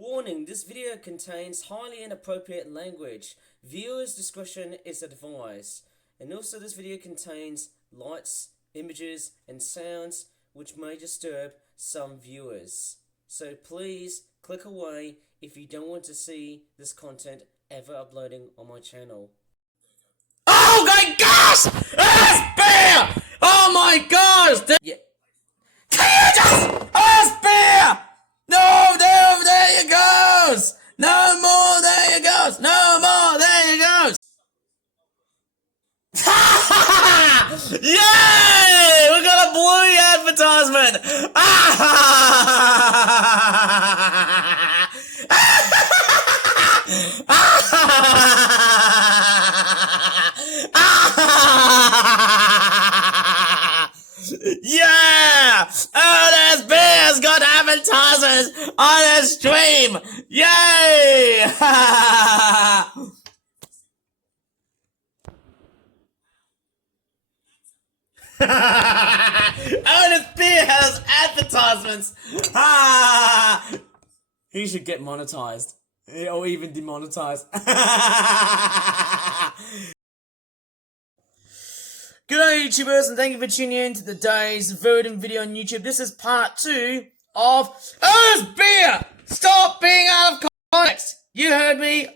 Warning, this video contains highly inappropriate language. Viewers' discretion is advised. And also this video contains lights, images, and sounds which may disturb some viewers. So please click away if you don't want to see this content ever uploading on my channel. Oh my gosh! That's beer! Oh my gosh! Yeah. Can you just... That's beer! No, there you goes! No more, there you goes! No more, there you goes! Yay! We got a Bluey advertisement! Yeah! Oh, there's Bear's got advertisers on a stream! Yay! Otis Beer has advertisements! He should get monetized. Or even demonetized. Good day, YouTubers, and thank you for tuning in to today's voting video on YouTube. This is part 2 of Otis Beer! Stop being out of context! You heard me,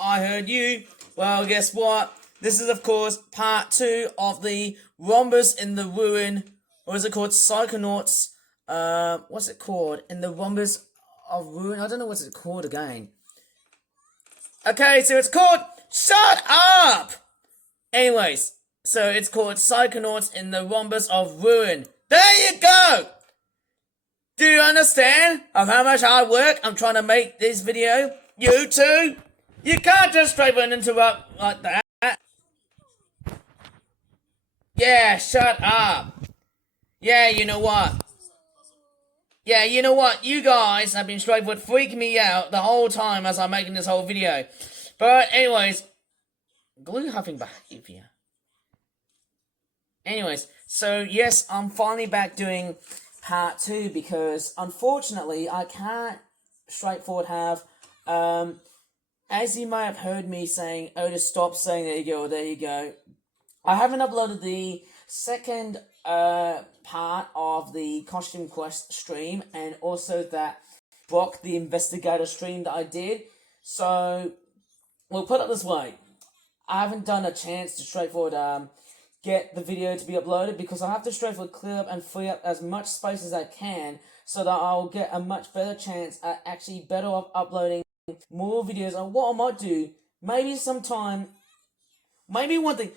I heard you. Well, guess what? This is, of course, part 2 of the Rhombus in the Ruin, or is it called Psychonauts? What's it called? In the Rhombus of Ruin? I don't know what's it called again. Okay, so it's called Shut Up! Anyways, so it's called Psychonauts in the Rhombus of Ruin. There you go! Do you understand of how much hard work I'm trying to make this video? You too? You can't just straight and interrupt like that. Yeah, shut up. Yeah, you know what? Yeah, you know what? You guys have been straight freaking me out the whole time as I'm making this whole video. But anyways, glue huffing behavior. Anyways, so yes, I'm finally back doing part 2 because unfortunately I can't straightforward have, as you may have heard me saying, Otis, stop saying there you go. I haven't uploaded the second part of the Costume Quest stream and also that Brock the Investigator stream that I did. So, we'll put it this way. I haven't done a chance to straightforward get the video to be uploaded because I have to straightforward clear up and free up as much space as I can so that I'll get a much better chance at actually better off uploading more videos. And what I might do, maybe sometime, maybe one thing,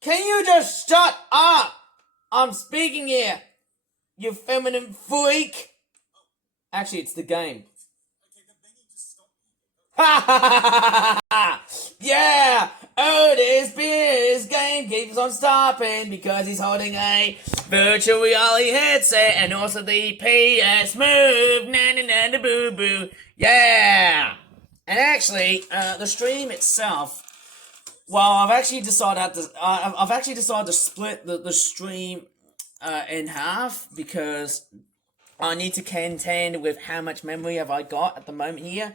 can you just shut up? I'm speaking here, you feminine freak. Actually, it's the game. Ha ha ha ha! Yeah! Otis Beer's game keeps on stopping because he's holding a virtual reality headset and also the PS Move. Na na na na boo boo. Yeah! And actually, the stream itself. Well, I've actually decided to split the stream in half because I need to contend with how much memory have I got at the moment here.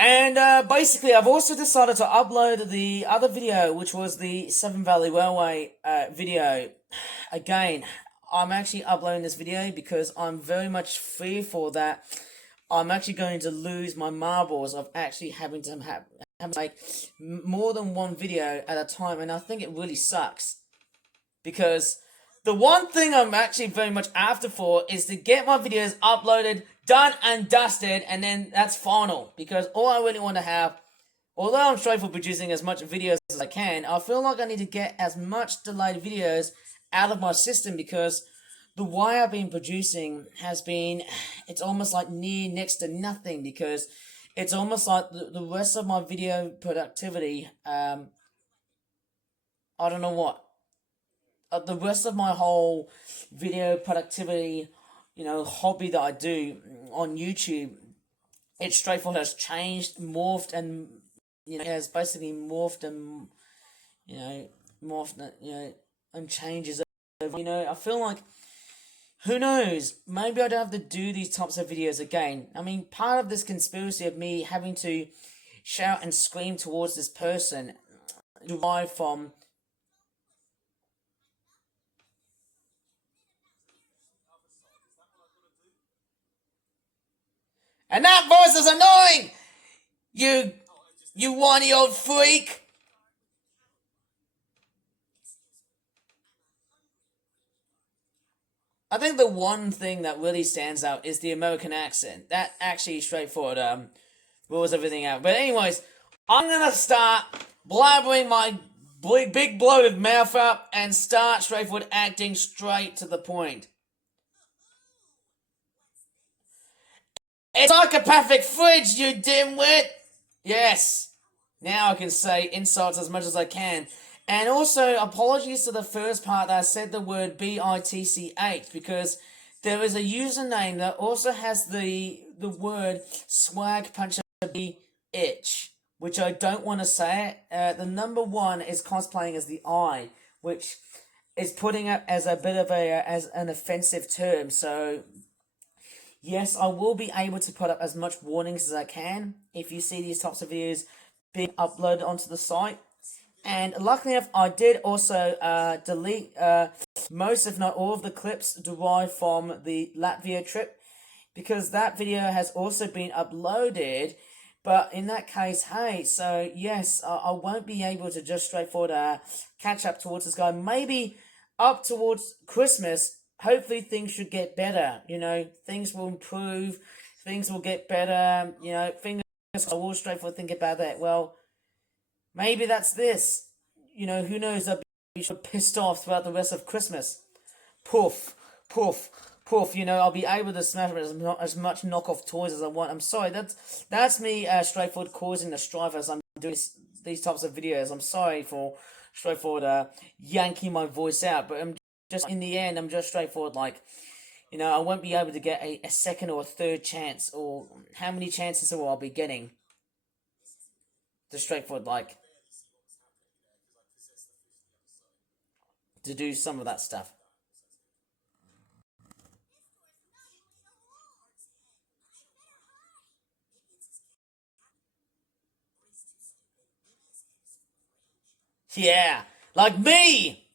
And basically, I've also decided to upload the other video, which was the Seven Valley Railway video. Again, I'm actually uploading this video because I'm very much fearful that I'm actually going to lose my marbles of actually having to make more than one video at a time, and I think it really sucks. Because the one thing I'm actually very much after for is to get my videos uploaded, done and dusted, and then that's final. Because all I really want to have, although I'm straight for producing as much videos as I can, I feel like I need to get as much delayed videos out of my system because the way I've been producing has been, it's almost like next to nothing because it's almost like the rest of my video productivity, I don't know what. The rest of my whole video productivity, hobby that I do on YouTube, it straightforward has changed, morphed, and, has basically morphed and, and changes. I feel like who knows? Maybe I don't have to do these types of videos again. I mean, part of this conspiracy of me having to shout and scream towards this person derived from. And that voice is annoying! You whiny old freak! I think the one thing that really stands out is the American accent. That actually straightforward rules everything out. But anyways, I'm gonna start blabbering my big bloated mouth up and start straightforward acting straight to the point. It's psychopathic fridge, you dimwit! Yes. Now I can say insults as much as I can. And also, apologies to the first part that I said the word bitch, because there is a username that also has the word swag puncher itch, which I don't want to say it. The number one is cosplaying as the I, which is putting it as a bit of as an offensive term. So yes, I will be able to put up as much warnings as I can if you see these types of videos being uploaded onto the site. And luckily enough, I did also delete most, if not all, of the clips derived from the Latvia trip, because that video has also been uploaded. But in that case, hey, so yes, I won't be able to just straightforward catch up towards this guy. Maybe up towards Christmas, hopefully things should get better. You know, things will improve, things will get better. You know, fingers. I will straightforward think about that. Well, maybe that's this. You know, who knows? I'll be pissed off throughout the rest of Christmas. Poof, poof, poof. You know, I'll be able to smash as much knockoff toys as I want. I'm sorry, that's me straightforward causing the strife as I'm doing these types of videos. I'm sorry for straightforward yanking my voice out, but I'm just, in the end, I'm just straightforward like, you know, I won't be able to get a second or a third chance, or how many chances will I be getting? Just straightforward like to do some of that stuff. Yeah, like me!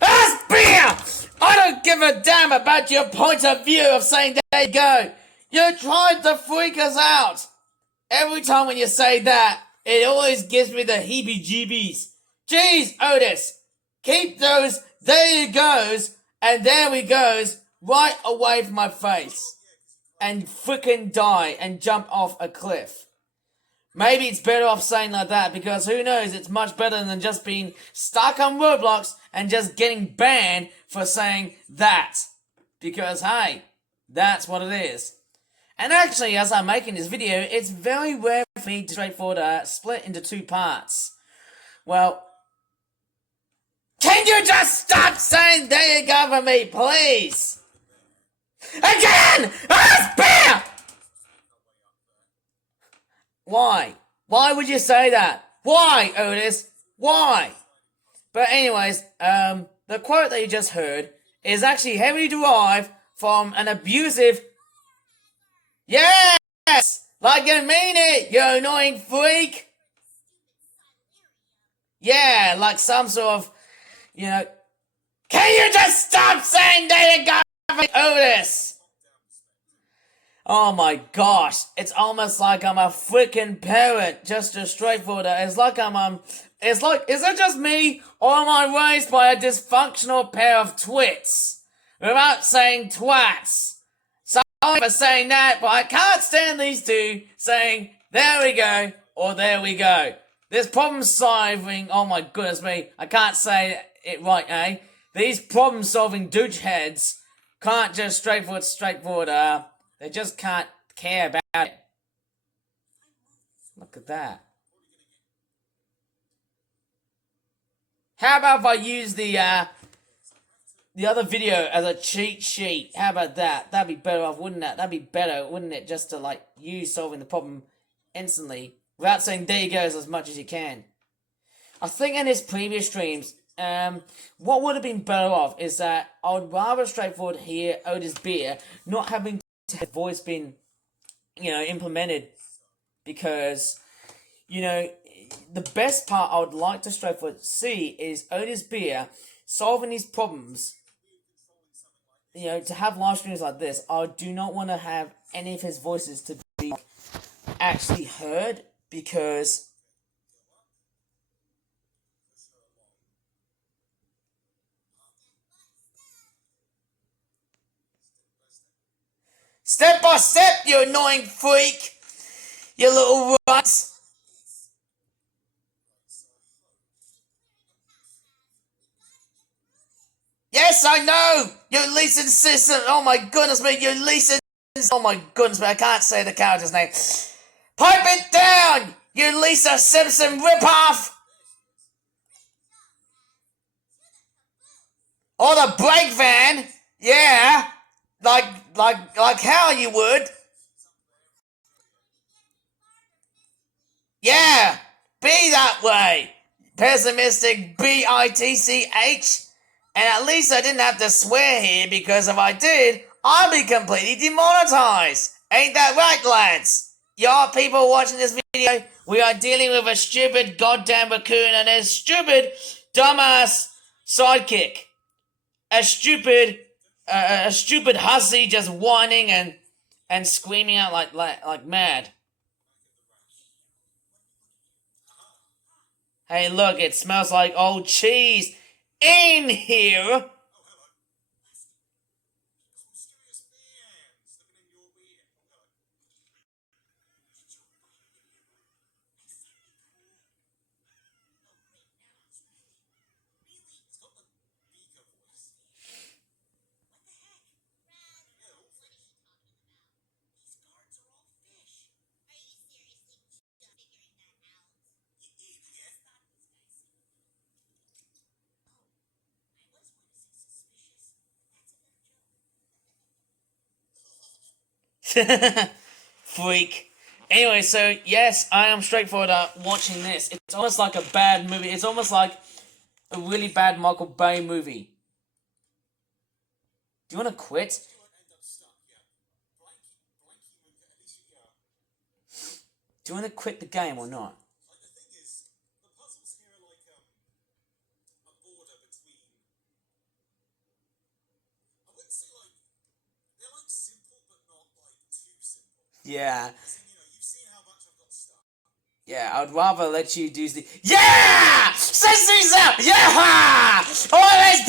That's beer! I don't give a damn about your point of view of saying, there you go. You tried to freak us out. Every time when you say that, it always gives me the heebie-jeebies. Jeez, Otis, keep those there you goes and there we goes right away from my face. And frickin' die and jump off a cliff. Maybe it's better off saying like that, because who knows, it's much better than just being stuck on Roblox and just getting banned for saying that. Because hey, that's what it is. And actually, as I'm making this video, it's very rare for me to straightforward split into two parts. Well, can you just stop saying there you go for me, please? Again! Ah, beer! Why? Why would you say that? Why, Otis? Why? But anyways, the quote that you just heard is actually heavily derived from an abusive... Yes! Like you mean it, you annoying freak! Yeah, like some sort of, you know... Can you just stop saying there you go, Otis? Oh my gosh, it's almost like I'm a freaking parent, just a straightforward. It's like is it just me, or am I raised by a dysfunctional pair of twits? Without saying twats. Sorry for saying that, but I can't stand these two saying, there we go, or there we go. This problem solving, oh my goodness me, I can't say it right, eh? These problem solving douche heads can't just straightforward, they just can't care about it. Look at that. How about if I use the the other video as a cheat sheet. How about that? That'd be better off, wouldn't it? That'd be better, wouldn't it? Just to like you solving the problem instantly without saying there you go as much as you can. I think in his previous streams, what would have been better off is that I would rather straightforward hear Otis Beer not having to have voice been, implemented, because, the best part I would like to straightforward see is Otis Beer solving these problems. To have live streams like this, I do not want to have any of his voices to be actually heard, because step by step, you annoying freak! You little runt! Yes, I know! You're least insistent! Oh my goodness me, you're least oh my goodness me, I can't say the character's name. Pipe it down! You Lisa Simpson ripoff! Or the brake van! Yeah! Like how you would. Yeah! Be that way! Pessimistic B-I-T-C-H. And at least I didn't have to swear here, because if I did, I'd be completely demonetized. Ain't that right, lads? Y'all people watching this video, we are dealing with a stupid goddamn raccoon and a stupid dumbass sidekick. A stupid hussy just whining and screaming out like mad. Hey, look, it smells like old cheese in here. Freak. Anyway, so yes, I am straightforward watching this. It's almost like a bad movie. It's almost like a really bad Michael Bay movie. Do you want to quit? Do you want to quit the game or not? Yeah. Yeah, I'd rather let you do the... Yeah! Systems out! Yeah! All these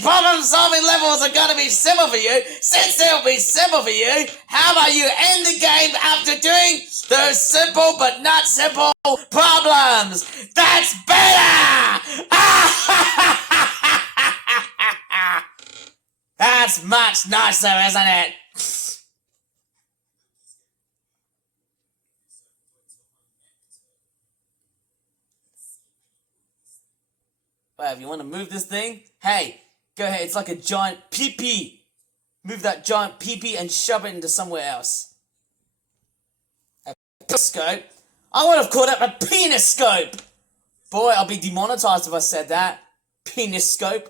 problem solving levels are gonna be simple for you. Since they'll be simple for you, how about you end the game after doing those simple but not simple problems? That's better! That's much nicer, isn't it? Well, if you want to move this thing, hey, go ahead. It's like a giant pee-pee. Move that giant pee-pee and shove it into somewhere else. A peniscope? I would have called it a peniscope. Boy, I'll be demonetized if I said that. Peniscope.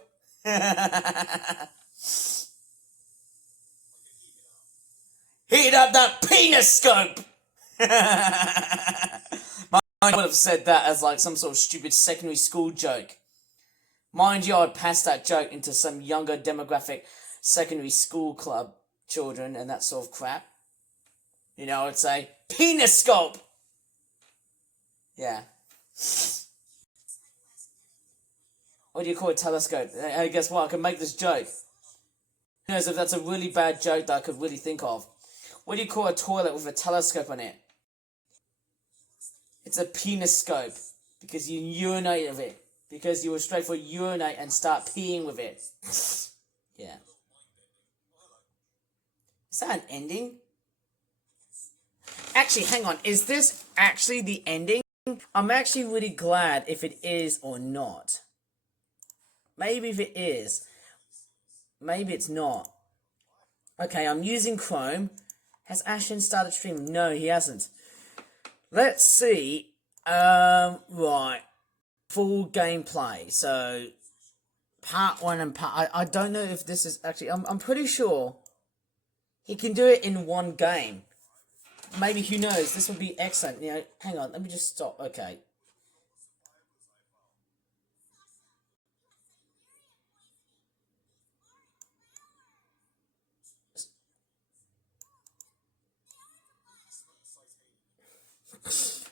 Heat up that peniscope. I would have said that as like some sort of stupid secondary school joke. Mind you, I'd pass that joke into some younger demographic secondary school club children and that sort of crap. I'd say, peniscope! Yeah. What do you call a telescope? Hey, guess what? I can make this joke. Who knows if that's a really bad joke that I could really think of. What do you call a toilet with a telescope on it? It's a peniscope. Because you urinate with it. Because you will straightforward urinate and start peeing with it. Yeah. Is that an ending? Actually, hang on. Is this actually the ending? I'm actually really glad if it is or not. Maybe if it is. Maybe it's not. Okay, I'm using Chrome. Has Ashen started streaming? No, he hasn't. Let's see. Right. Full gameplay. So, part 1 and part... I don't know if this is actually... I'm pretty sure he can do it in one game. Maybe, who knows? This would be excellent. You know, hang on. Let me just stop. Okay.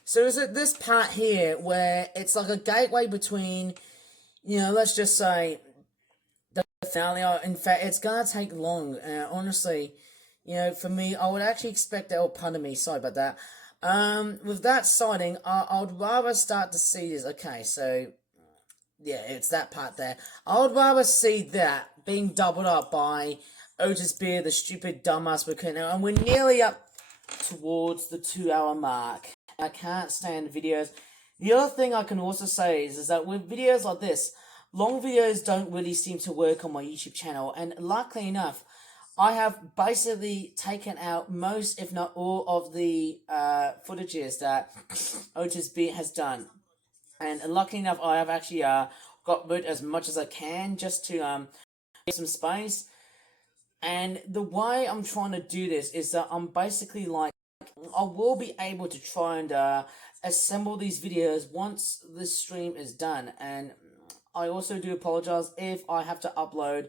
So is it this part here where it's like a gateway between, you know, let's just say the finale. In fact, it's gonna take long. Honestly, you know, for me, I would actually expect that. Oh, pardon me, sorry about that. With that sighting, I would rather start to see this. Okay, so yeah, it's that part there. I would rather see that being doubled up by Otis Beer, the stupid dumbass we're and we're nearly up towards the 2-hour mark. I can't stand videos. The other thing I can also say is that with videos like this, long videos don't really seem to work on my YouTube channel, and luckily enough, I have basically taken out most, if not all, of the footages that Otis Beat has done. And luckily enough, I have actually got rid as much as I can just to get some space. And the way I'm trying to do this is that I'm basically like, I will be able to try and assemble these videos once this stream is done. And I also do apologize if I have to upload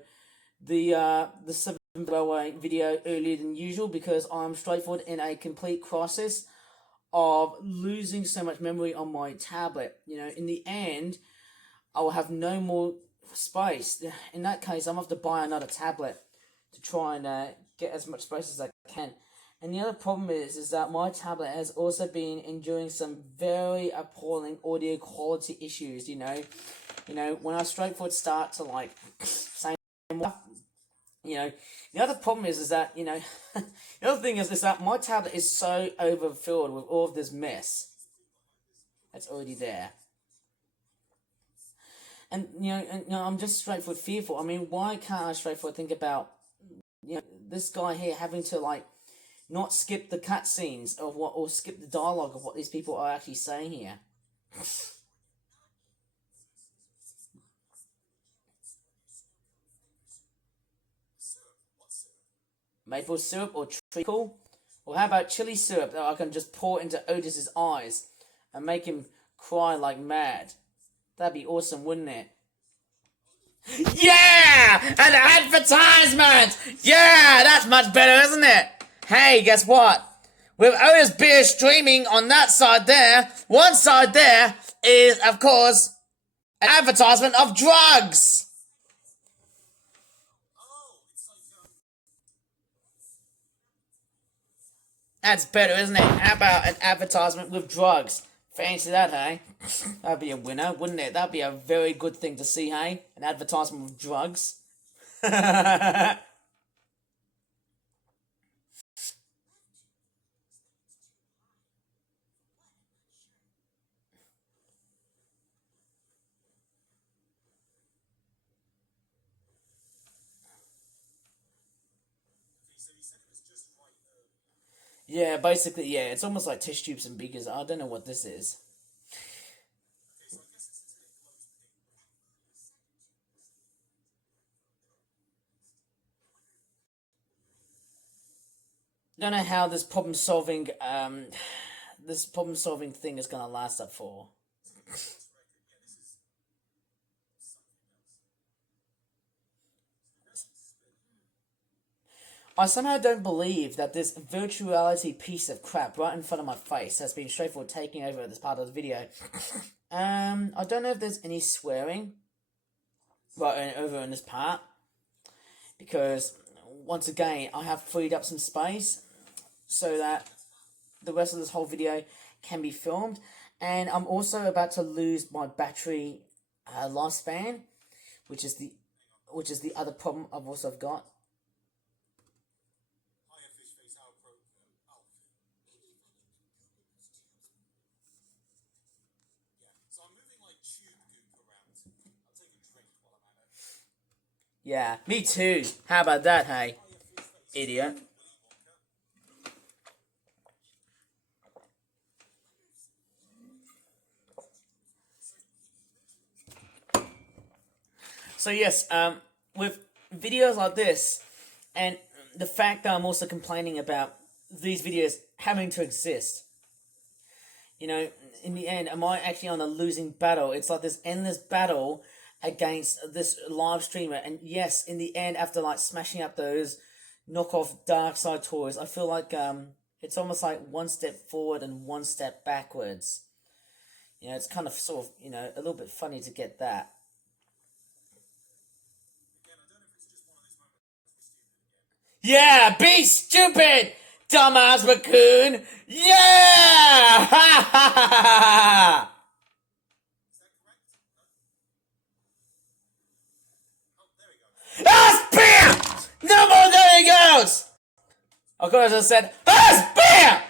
the 7 Railway video earlier than usual, because I'm straightforward in a complete crisis of losing so much memory on my tablet. You know, in the end, I will have no more space. In that case, I'm going to have to buy another tablet to try and get as much space as I can. And the other problem is that my tablet has also been enduring some very appalling audio quality issues. You know, when I straightforward start to like say, you know, the other problem is that, you know, the other thing is that my tablet is so overfilled with all of this mess that's already there. And, you know, I'm just straightforward fearful. I mean, why can't I straightforward think about, you know, this guy here having to, like, not skip the cutscenes of what, or skip the dialogue of what these people are actually saying here? Maple syrup or treacle? Or how about chili syrup that I can just pour into Otis's eyes and make him cry like mad? That'd be awesome, wouldn't it? Yeah! An advertisement! Yeah! That's much better, isn't it? Hey, guess what? With Otis Beer streaming on that side there, one side there is, of course, an advertisement of drugs! That's better, isn't it? How about an advertisement with drugs? Fancy that, hey? That'd be a winner, wouldn't it? That'd be a very good thing to see, hey? An advertisement with drugs. Yeah, basically, yeah. It's almost like test tubes and beakers. I don't know what this is. Don't know how this problem solving thing is gonna last up for. I somehow don't believe that this virtuality piece of crap right in front of my face has been straightforward taking over this part of the video. I don't know if there's any swearing right over in this part, because once again I have freed up some space so that the rest of this whole video can be filmed, and I'm also about to lose my battery lifespan, which is the other problem I've also got. Yeah, me too. How about that, hey? Idiot. So yes, with videos like this, and the fact that I'm also complaining about these videos having to exist, you know, in the end, am I actually on a losing battle? It's like this endless battle against this live streamer, and yes, in the end, after like smashing up those knockoff Dark Side toys, I feel like it's almost like one step forward and one step backwards. You know, it's kind of sort of, you know, a little bit funny to get that. Yeah, be stupid, dumbass raccoon. Yeah! Ha ha ha ha! Ah, bam! No more there he goes! Of course I said, ah, bam!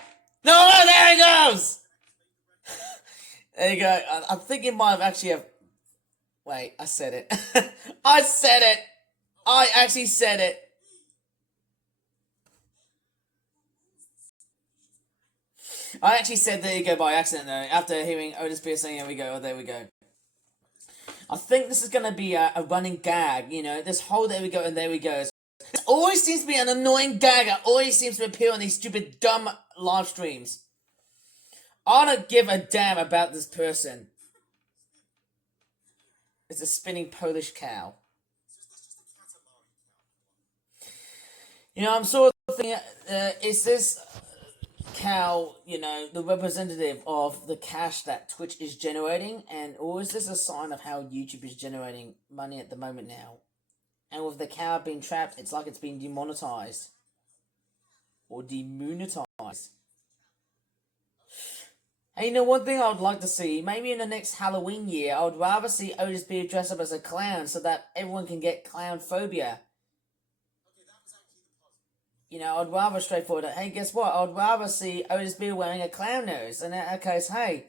No more there he goes! There you go. I'm thinking might have actually have... Wait, I said it. I said it! I actually said it. I actually said there you go by accident though. After hearing Otis Pierce saying there we go, oh, there we go. I think this is going to be a running gag, you know, this whole there we go and there we go. It always seems to be an annoying gag that always seems to appear on these stupid, dumb live streams. I don't give a damn about this person. It's a spinning Polish cow. You know, I'm sort of thinking, is this cow, you know, the representative of the cash that Twitch is generating? Or is this a sign of how YouTube is generating money at the moment now? And with the cow being trapped, it's like it's been demonetized. Or demonetized. Hey, you know, one thing I would like to see, maybe in the next Halloween year, I would rather see Otis be dressed up as a clown so that everyone can get clown phobia. You know, I'd rather straightforward, hey, guess what? I'd rather see Otis be wearing a clown nose. And in that case, hey,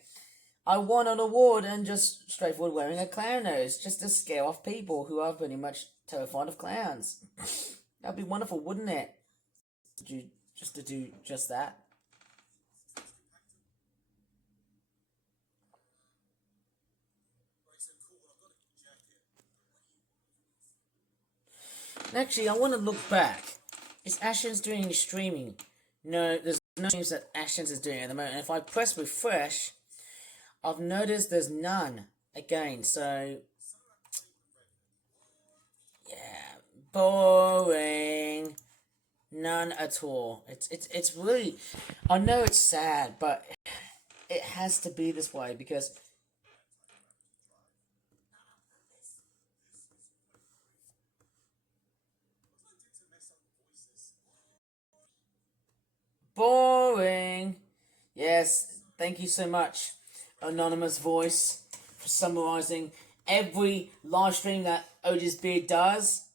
I won an award and just straightforward wearing a clown nose, just to scare off people who are pretty much terrified of clowns. That'd be wonderful, wouldn't it? Just to do just that. Actually, I want to look back. Is Ashens doing any streaming? No, there's no streams that Ashens is doing at the moment. And if I press refresh, I've noticed there's none again. So, yeah, boring. None at all. It's really. I know it's sad, but it has to be this way because. Boring. Yes, thank you so much, Anonymous Voice, for summarising every live stream that Otis Beard does.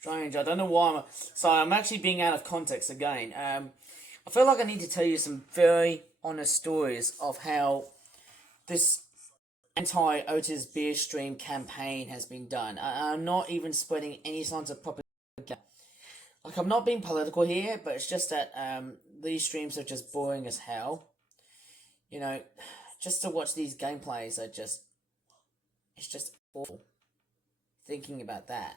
Strange. I don't know why I'm actually being out of context again. I feel like I need to tell you some very honest stories of how this anti-Otis Beer Stream campaign has been done. I'm not even spreading any signs of propaganda. Like, I'm not being political here, but it's just that these streams are just boring as hell. You know, just to watch these gameplays are just... It's just awful. Thinking about that.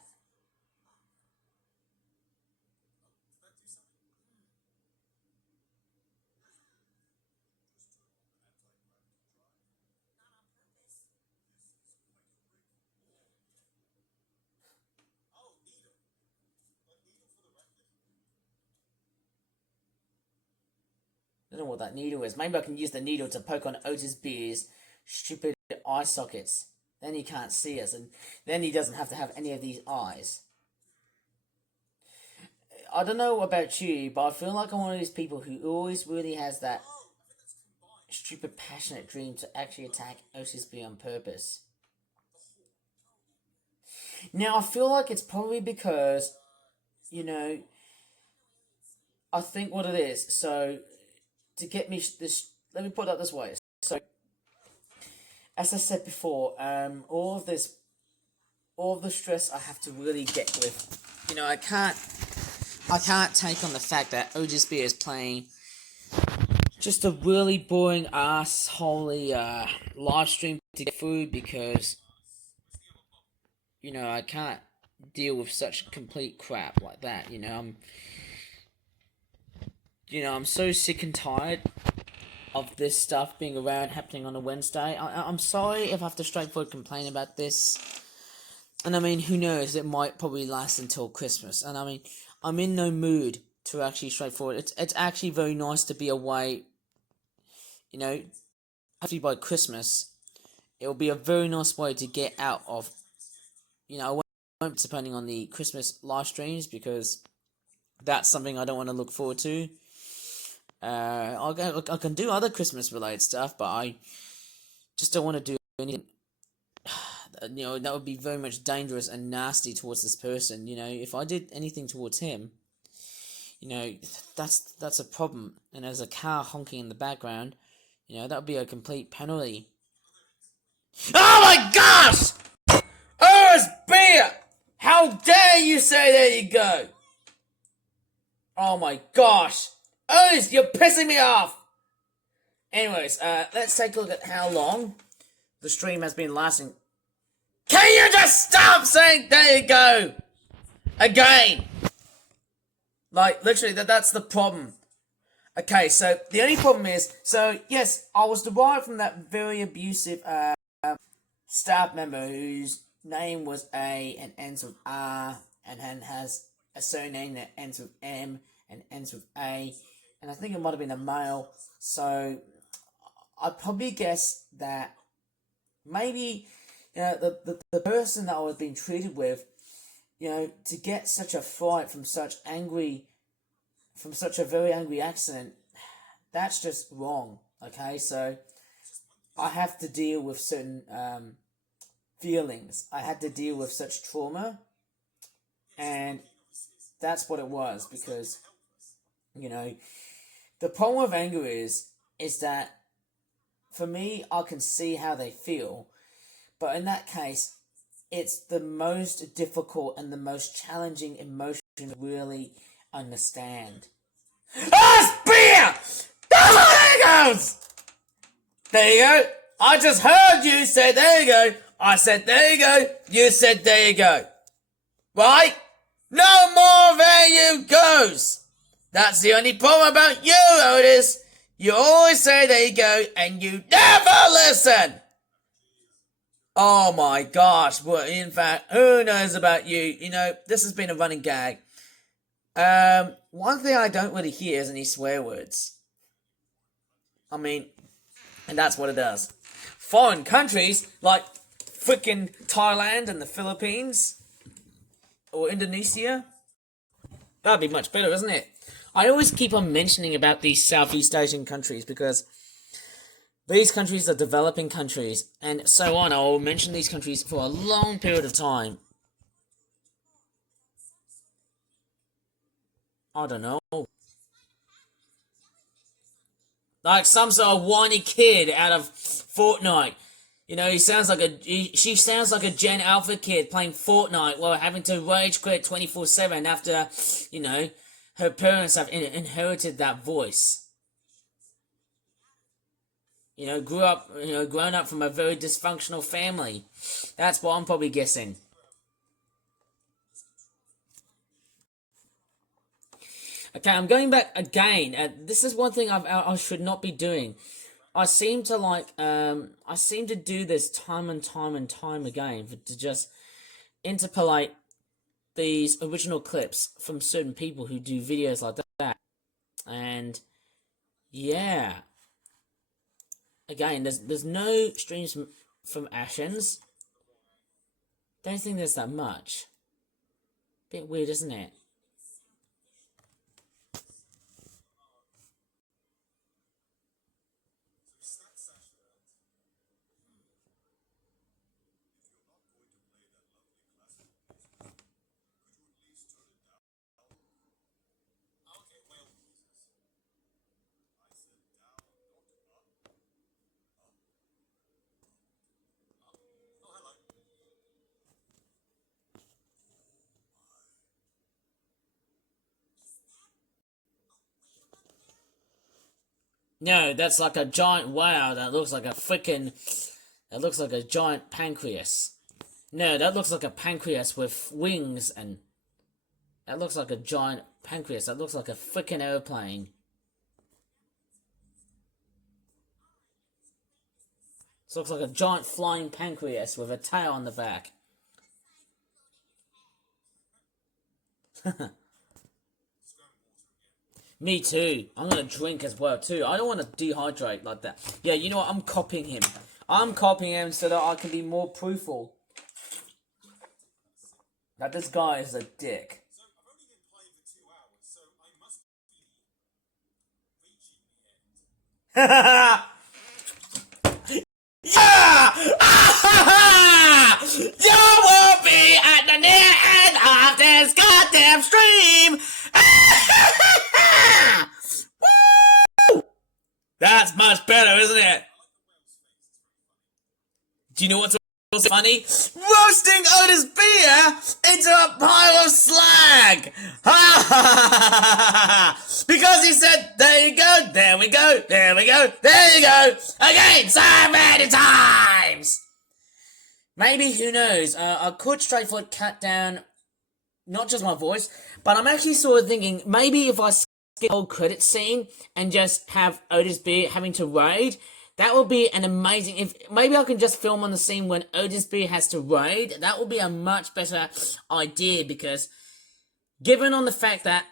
don't know what that needle is. Maybe I can use the needle to poke on Otis Beer's stupid eye sockets. Then he can't see us, and then he doesn't have to have any of these eyes. I don't know about you, but I feel like I'm one of these people who always really has that stupid, passionate dream to actually attack Otis Beer on purpose. Now, I feel like it's probably because, I think what it is. So, to get me this, let me put it this way. So, as I said before, all of the stress I have to really get with, I can't take on the fact that Otis Beer is playing just a really boring ass holy live stream to get through because I can't deal with such complete crap like that. I'm so sick and tired of this stuff being around happening on a Wednesday. I'm sorry if I have to straightforward complain about this. And I mean, who knows, it might probably last until Christmas. And I mean, I'm in no mood to actually straightforward. It's actually very nice to be away, hopefully by Christmas. It'll be a very nice way to get out of, I won't be depending on the Christmas live streams because that's something I don't want to look forward to. I can do other Christmas related stuff, but I just don't want to do anything. That would be very much dangerous and nasty towards this person. If I did anything towards him, that's a problem. And there's a car honking in the background, that would be a complete penalty. Oh my gosh! Otis Beer! How dare you say there you go? Oh my gosh! Otis, you're pissing me off! Anyways, let's take a look at how long the stream has been lasting. Can you just stop saying there you go? Again! Like, literally, that's the problem. Okay, so the only problem is, yes, I was derived from that very abusive staff member whose name was A and ends with R, and then has a surname that ends with M and ends with A, and I think it might have been a male, so I'd probably guess that maybe, the person that I was being treated with, to get such a fright from such a very angry accident, that's just wrong, okay? So, I have to deal with certain feelings. I had to deal with such trauma, and that's what it was, because, the problem with anger is that, for me, I can see how they feel, but in that case, it's the most difficult and the most challenging emotion to really understand. Beer! That's how it goes! There you go. I just heard you say there you go. I said there you go. You said there you go. Right? No more there you goes. That's the only problem about you, Otis. You always say there you go and you never listen. Oh my gosh. Well, in fact, who knows about you? This has been a running gag. One thing I don't really hear is any swear words. I mean, and that's what it does. Foreign countries, like freaking Thailand and the Philippines, or Indonesia, that'd be much better, isn't it? I always keep on mentioning about these Southeast Asian countries because these countries are developing countries, and so on. I'll mention these countries for a long period of time. I don't know. Like some sort of whiny kid out of Fortnite. She sounds like a Gen Alpha kid playing Fortnite while having to rage quit 24/7 after, her parents have inherited that voice. Grown up from a very dysfunctional family. That's what I'm probably guessing. Okay, I'm going back again. This is one thing I should not be doing. I seem to do this time and time again to just interpolate these original clips from certain people who do videos like that. And yeah. Again, there's no streams from Ashens. Don't think there's that much. Bit weird, isn't it? No, that's like a giant whale that looks like a freaking. That looks like a giant pancreas. No, that looks like a pancreas with wings, and that looks like a giant pancreas. That looks like a freaking airplane. This looks like a giant flying pancreas with a tail on the back. Me too. I'm gonna drink as well too. I don't want to dehydrate like that. Yeah, you know what? I'm copying him. I'm copying him so that I can be more prooful. That this guy is a dick. Yeah! You will be at the near end of this goddamn stream! Woo! That's much better, isn't it? Do you know what's also funny? Roasting Otis beer into a pile of slag! Because he said, there you go, there we go, there we go, there you go, again, so many times! Maybe, who knows, I could straightforward cut down not just my voice, but I'm actually sort of thinking, maybe if I skip the whole credit scene and just have Otis Beer having to raid, that would be an amazing, if maybe I can just film on the scene when Otis Beer has to raid, that would be a much better idea, because given on the fact that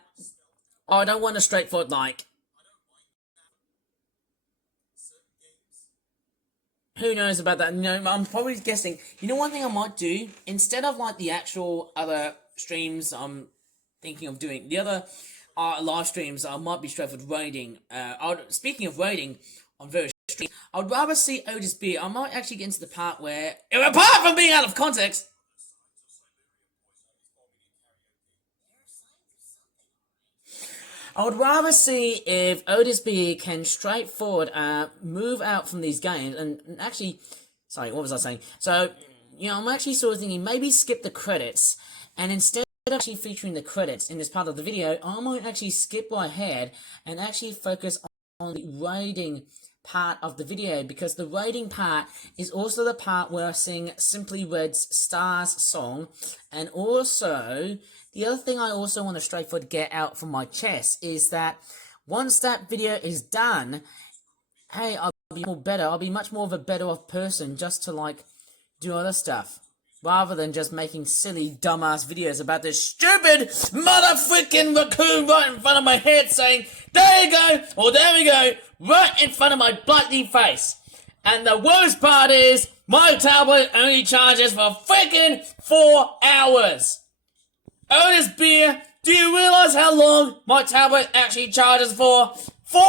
I don't want a straightforward, like, who knows about that? No, I'm probably guessing. You know, one thing I might do, instead of like the actual other streams I'm thinking of doing, the other live streams, I might be straightforward raiding. Speaking of raiding on various streams, I would rather see Otis Beer. I might actually get into the part where, apart from being out of context, I would rather see if Otis Beer can straightforward move out from these games and actually, sorry, what was I saying? So, you know, I'm actually sort of thinking maybe skip the credits, and instead of actually featuring the credits in this part of the video, I might actually skip ahead and actually focus on the raiding part of the video, because the raiding part is also the part where I sing Simply Red's Stars song, and also the other thing I also want to straightforward get out from my chest is that once that video is done, hey, I'll be more better. I'll be much more of a better off person just to like do other stuff, rather than just making silly dumbass videos about this stupid motherfucking raccoon right in front of my head saying, there you go, or there we go, right in front of my bloody face. And the worst part is, my tablet only charges for freaking 4 hours. Otis Beer, do you realise how long my tablet actually charges for? 4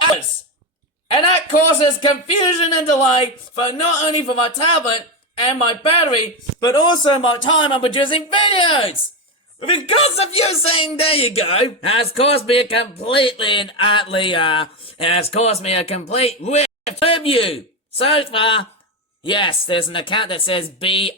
hours! And that causes confusion and delay for not only for my tablet and my battery, but also my time I'm producing videos! Because of you saying there you go, has caused me a completely and utterly, has caused me a complete rift of you. So far, yes, there's an account that says BITCH.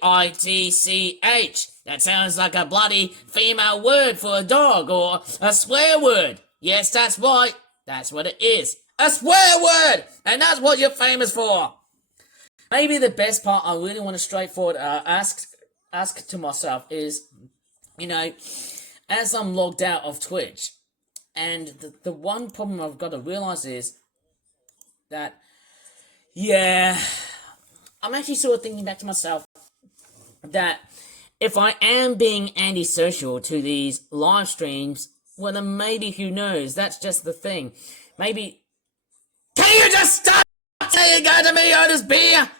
That sounds like a bloody female word for a dog, or a swear word. Yes, that's right. That's what it is. A swear word! And that's what you're famous for. Maybe the best part I really want to straightforward ask to myself is, you know, as I'm logged out of Twitch, and the one problem I've got to realise is that, yeah, I'm actually sort of thinking back to myself that if I am being antisocial to these live streams, well then maybe, who knows, that's just the thing. Maybe Will you just stop saying go to me, Otis Beer?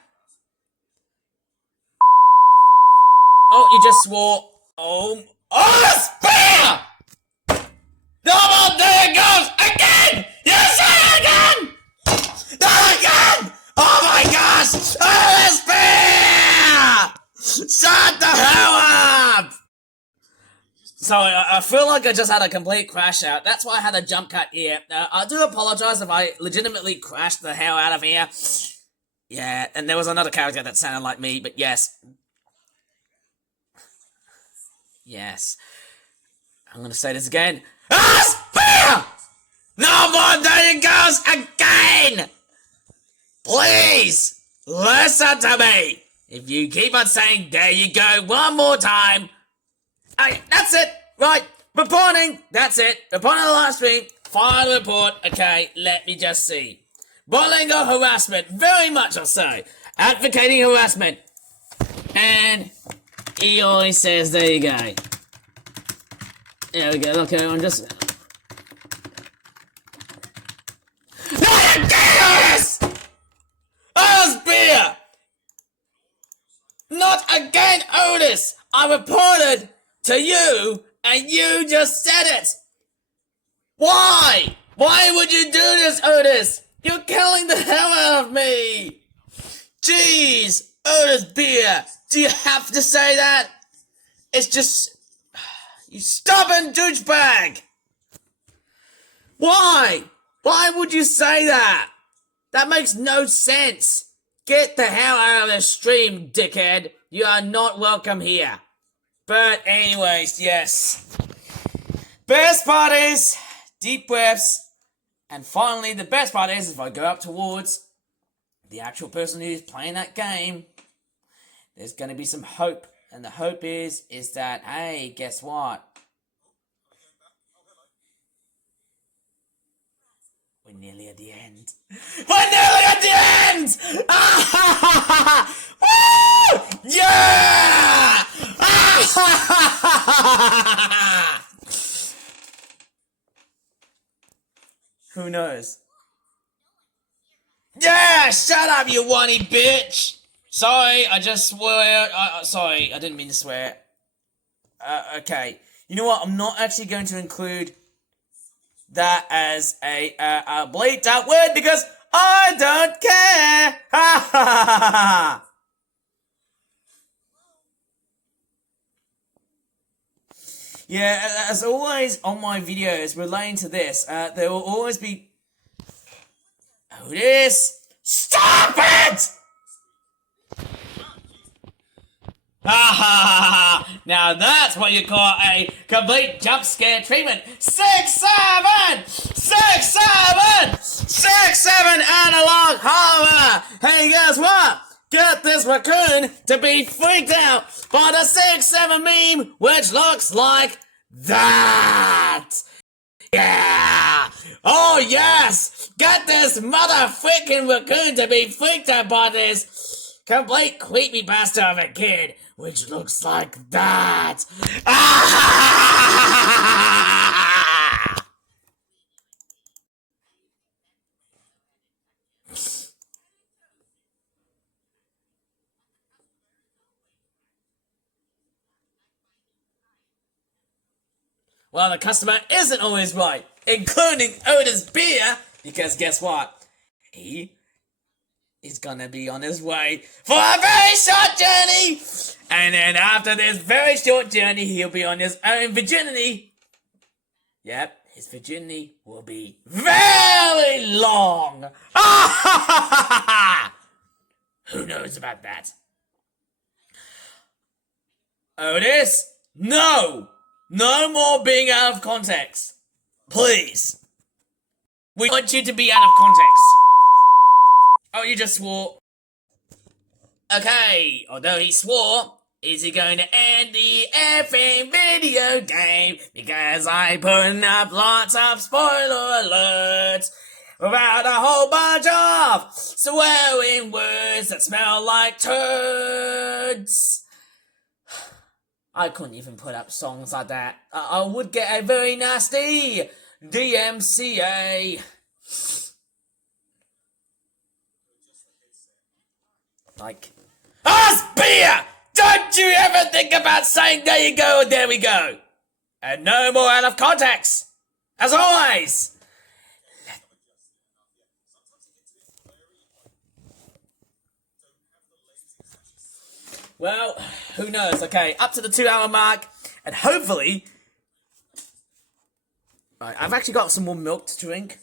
Oh, you just swore. Oh, Otis Beer! No more, there it goes! Again! You say it again! Not again! Oh my gosh! Otis Beer! Shut the hell up! Sorry, I feel like I just had a complete crash out. That's why I had a jump cut here. I do apologize if I legitimately crashed the hell out of here. Yeah, and there was another character that sounded like me, but yes. Yes. I'm gonna say this again. Spear! No more there it goes again! Please, listen to me. If you keep on saying there you go one more time, that's it, right, reporting, that's it, reporting on the live stream, file report, okay, let me just see. Bullying or harassment, very much I'll say, advocating harassment, and he always says, there you go. There we go, okay, I'm just... Not again, Otis! Otis Beer! Not again, Otis! I reported to you, and you just said it! Why? Why would you do this, Otis? You're killing the hell out of me! Jeez, Otis Beer, do you have to say that? It's just... You stubborn douchebag! Why? Why would you say that? That makes no sense. Get the hell out of the stream, dickhead. You are not welcome here. But anyways, yes. Best part is, deep breaths. And finally, the best part is, if I go up towards the actual person who's playing that game, there's going to be some hope. And the hope is that, hey, guess what? We're nearly at the end. We're nearly at the end! Woo! Yeah! Who knows? Yeah! Shut up, you whiny bitch! Sorry, I just swore. Sorry, I didn't mean to swear. Okay. You know what? I'm not actually going to include that as a bleeped out word because I don't care! Ha ha ha ha! Yeah, as always on my videos relating to this, there will always be... Otis! Stop it! Ha ha ha ha! Now that's what you call a complete jump scare treatment. 6, 7! 6, 7! 6, 7 analog horror! Hey, guess what? Get this raccoon to be freaked out by the 6, 7 meme, which looks like that! Yeah! Oh yes! Get this motherfucking raccoon to be freaked out by this complete creepypasta of a kid, which looks like that! Ah! Well, the customer isn't always right, including Otis Beer, because guess what? He is gonna be on his way for a very short journey! And then after this very short journey, he'll be on his own virginity. Yep, his virginity will be very long! Who knows about that? Otis? No! No more being out of context. Please. We want you to be out of context. Oh, you just swore. Okay, although he swore, is he going to end the effing video game? Because I'm putting up lots of spoiler alerts about a whole bunch of swearing words that smell like turds. I couldn't even put up songs like that. I would get a very nasty DMCA. Like, Beer! Don't you ever think about saying there you go or there we go. And no more out of context. As always. Well, who knows? Okay, up to the 2-hour mark, and hopefully... Right, I've actually got some more milk to drink.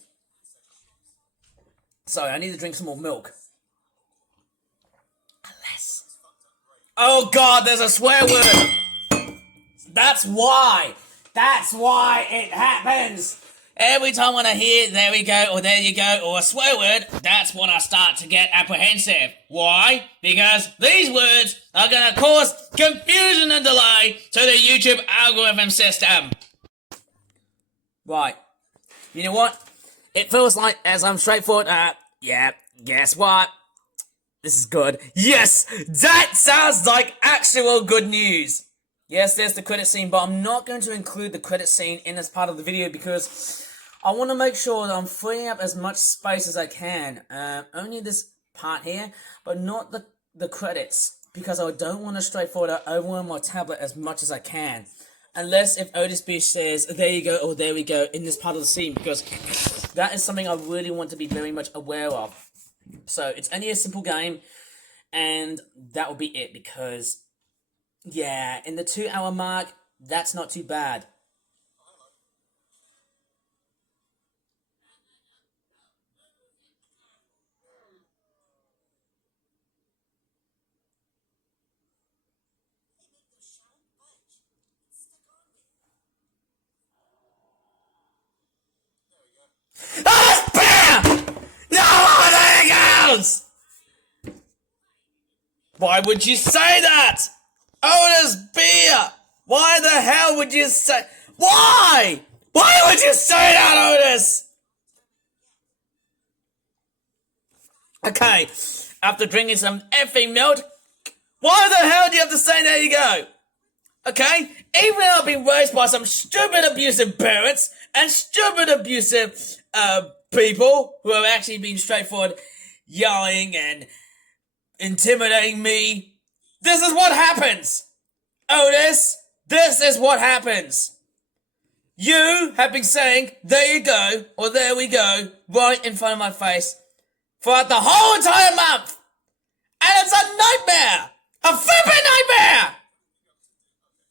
Sorry, I need to drink some more milk. Unless... Oh god, there's a swear word! That's why! That's why it happens! Every time when I hear there we go, or there you go, or a swear word, that's when I start to get apprehensive. Why? Because these words are gonna cause confusion and delay to the YouTube algorithm system. Right. You know what? It feels like, as I'm straightforward, yeah, guess what? This is good. Yes! That sounds like actual good news! Yes, there's the credit scene, but I'm not going to include the credit scene in this part of the video because I want to make sure that I'm freeing up as much space as I can. Only this part here, but not the credits, because I don't want to straightforward overwhelm my tablet as much as I can. Unless if Otis Beach says, there you go, or there we go, in this part of the scene, because that is something I really want to be very much aware of. So, it's only a simple game, and that will be it, because, yeah, in the 2-hour mark, that's not too bad. Ah, bam! No, there it goes! Why would you say that? Otis Beer! Why the hell would you say... Why? Why would you say that, Otis? Okay, after drinking some effing milk, why the hell do you have to say there you go? Okay? Even though I've been raised by some stupid abusive parents and stupid abusive people who have actually been straightforward yelling and intimidating me, this is what happens! Otis, this is what happens! You have been saying, there you go, or there we go, right in front of my face throughout the whole entire month! And it's a nightmare! A flippin' nightmare!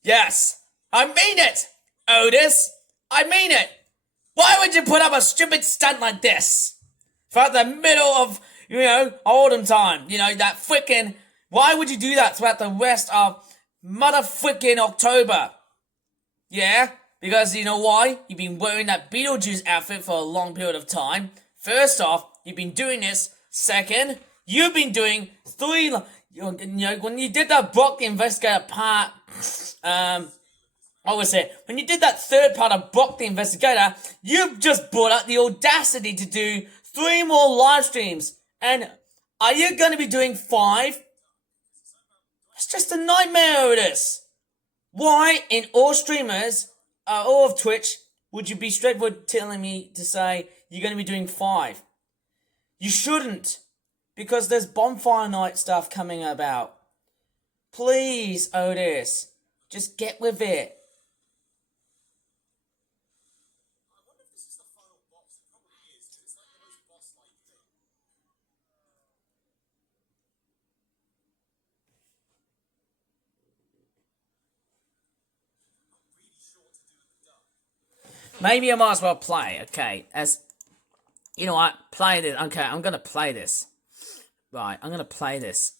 Yes, I mean it, Otis. I mean it. Why would you put up a stupid stunt like this? Throughout the middle of, autumn time. That frickin'... Why would you do that throughout the rest of motherfucking October? Yeah? Because you know why? You've been wearing that Beetlejuice outfit for a long period of time. First off, you've been doing this. Second, you've been doing three... when you did that Brock the Investigator part... what was it? When you did that third part of Brock the Investigator, you've just brought up the audacity to do 3 more live streams. And are you going to be doing 5? It's just a nightmare of this. Why in all streamers, all of Twitch, would you be straightforward telling me to say you're going to be doing 5? You shouldn't. Because there's bonfire night stuff coming about. Please, Otis. Just get with it. Maybe I might as well play, okay, as, you know what, play this, okay, I'm gonna play this. Right, I'm gonna play this.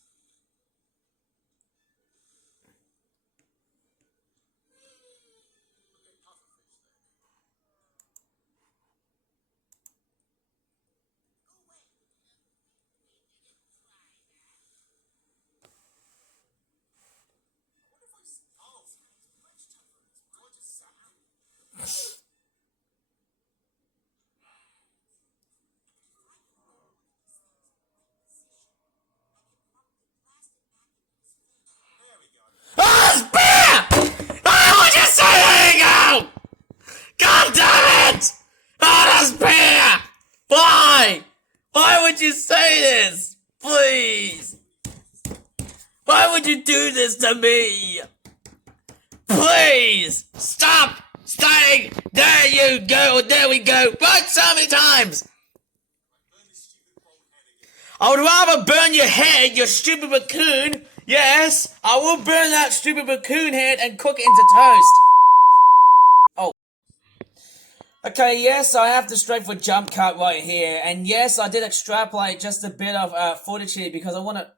this to me. Please stop saying, there you go, there we go, right so many times. I would rather burn your head, you stupid raccoon. Yes, I will burn that stupid raccoon head and cook it into toast. Oh. Okay, yes, I have the straight for jump cut right here. And yes, I did extrapolate just a bit of footage here because I want to...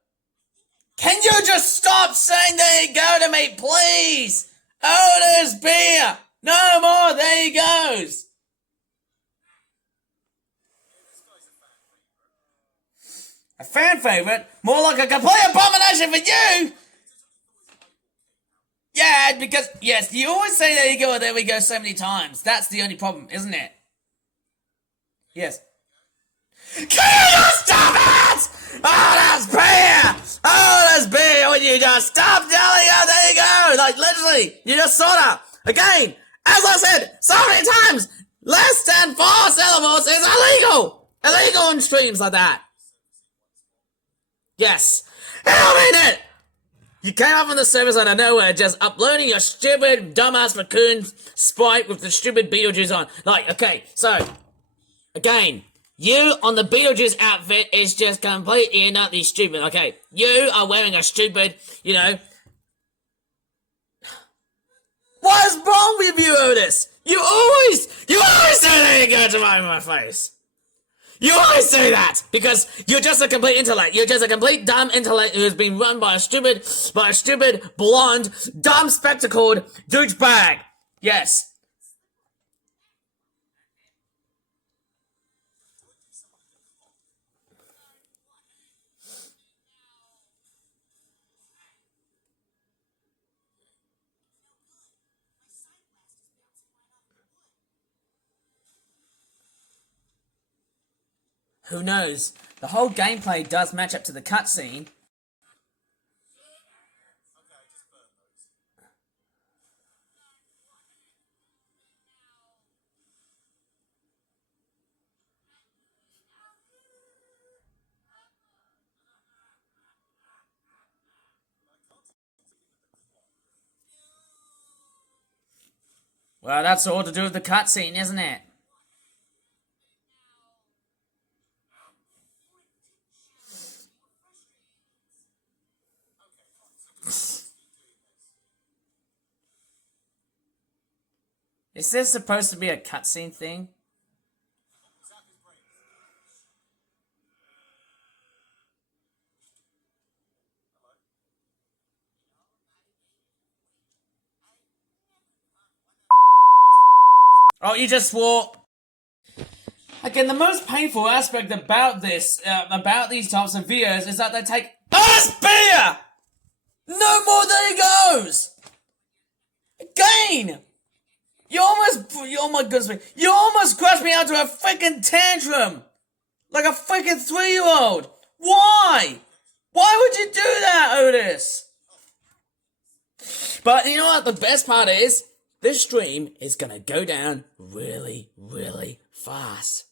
Can you just stop saying there you go to me, please? Otis Beer! No more, there he goes! A fan favourite? More like a complete abomination for you! Yeah, because, yes, you always say there you go or there we go so many times. That's the only problem, isn't it? Yes. Can you just stop it? Oh, that's beer! Oh, that's beer! Would you just stop telling her there you go? Like, literally, you just sorta. Again, as I said so many times, less than 4 syllables is illegal! Illegal in streams like that. Yes. I mean it! You came up on the service out of nowhere just uploading your stupid dumbass raccoon sprite with the stupid Beetlejuice on. Like, okay, so, again, you on the Beetlejuice outfit is just completely and utterly stupid, okay? You are wearing a stupid, you know... What is wrong with you, Otis? You always say that you go to my face. You always say that because you're just a complete intellect. You're just a complete dumb intellect who's been run by a stupid, blonde, dumb spectacled douchebag. Yes. Who knows? The whole gameplay does match up to the cutscene. Well, that's all to do with the cutscene, isn't it? Is this supposed to be a cutscene thing? Oh, you just swore. Again, the most painful aspect about this, about these types of videos, is that they take us beer. No more. There he goes. Again. Oh my goodness, you almost crushed me out to a freaking tantrum! Like a freaking 3-year-old! Why? Why would you do that, Otis? But you know what the best part is? This stream is gonna go down really, really fast.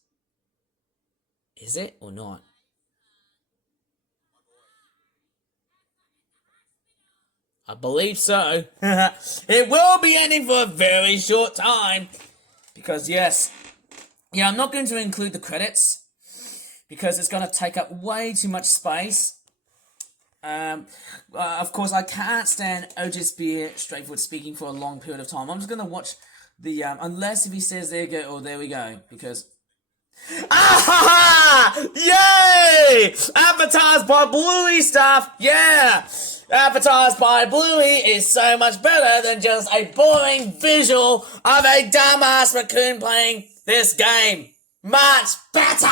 Is it or not? I believe so. It will be ending for a very short time. Because yes, yeah, I'm not going to include the credits. Because it's going to take up way too much space. Of course, I can't stand Otis Beer, straightforward speaking, for a long period of time. I'm just going to watch the, unless if he says there you go, or there we go. Because... Ah ha ha! Yay! Advertised by Bluey stuff! Yeah! Advertised by Bluey is so much better than just a boring visual of a dumbass raccoon playing this game. Much better!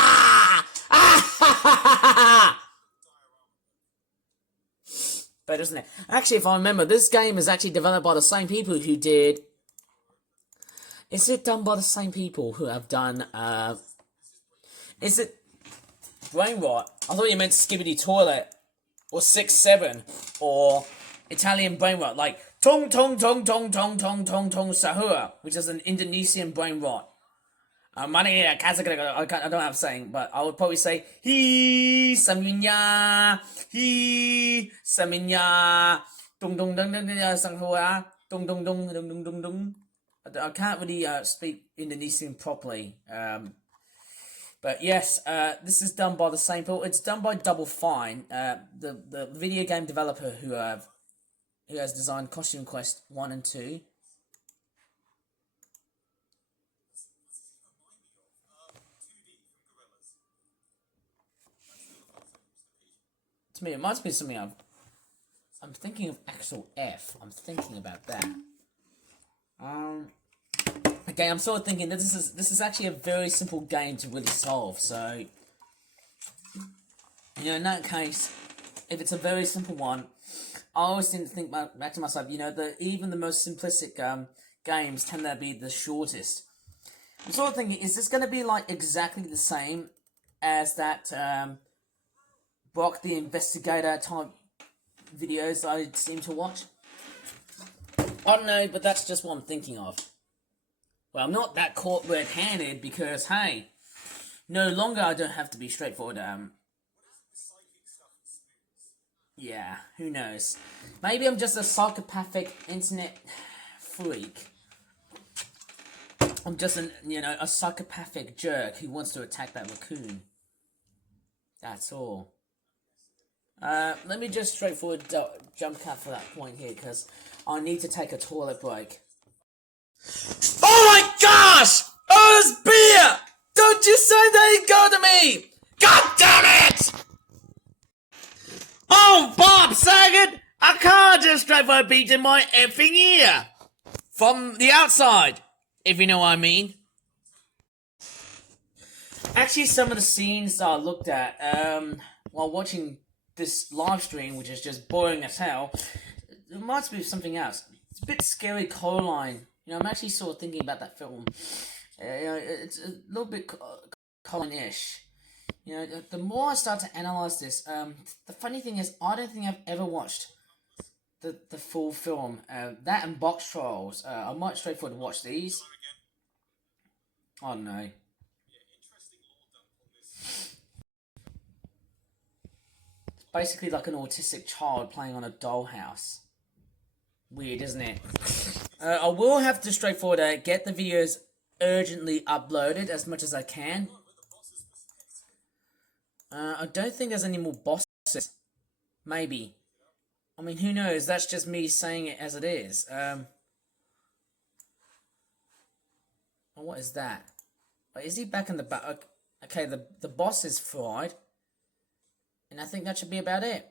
But isn't it? Actually, if I remember, this game is actually developed by the same people who did... Is it done by the same people who have done, Is it... Brain Rot? I thought you meant Skibidi Toilet. Or 6-7, or Italian brain rot, like Tong Tong Tong Tong Tong Tong Tong Tong Sahura, which is an Indonesian brain rot. I don't have saying, but I would probably say He Saminya dung dung dung dung dung dung dung dung dung dung dung. I can't really speak Indonesian properly. But yes, this is done by the same people. It's done by Double Fine, the video game developer who has designed Costume Quest 1 and 2. To me, it reminds me of something I'm thinking of Axel F. I'm thinking about that. Okay, I'm sort of thinking that this is actually a very simple game to really solve. So, you know, in that case, if it's a very simple one, I always didn't think back to myself. You know, even the most simplistic games tend to be the shortest. I'm sort of thinking, is this going to be like exactly the same as that Brock the Investigator type videos I seem to watch? I don't know, but that's just what I'm thinking of. Well, I'm not that caught red-handed because, hey, no longer I don't have to be straightforward. Yeah, who knows? Maybe I'm just a psychopathic internet freak. I'm just a psychopathic jerk who wants to attack that raccoon. That's all. Let me just straightforward jump cut for that point here because I need to take a toilet break. Oh my gosh! Oh, this beer! Don't you say that you go to me! God damn it! Oh, Bob Saget! I can't just straightforward beat in my effing ear! From the outside, if you know what I mean. Actually, some of the scenes I looked at while watching this live stream, which is just boring as hell, it reminds me of something else. It's a bit scary, Coraline. You know, I'm actually sort of thinking about that film. You know, it's a little bit Colin-ish. You know, the more I start to analyze this, the funny thing is, I don't think I've ever watched the full film. That and Box Trolls. I might straightforward watch these. I don't know. It's basically like an autistic child playing on a dollhouse. Weird, isn't it? I will have to straightforward get the videos urgently uploaded as much as I can. I don't think there's any more bosses. Maybe. I mean, who knows? That's just me saying it as it is. What is that? Is he back in the back? Okay, the boss is fried. And I think that should be about it.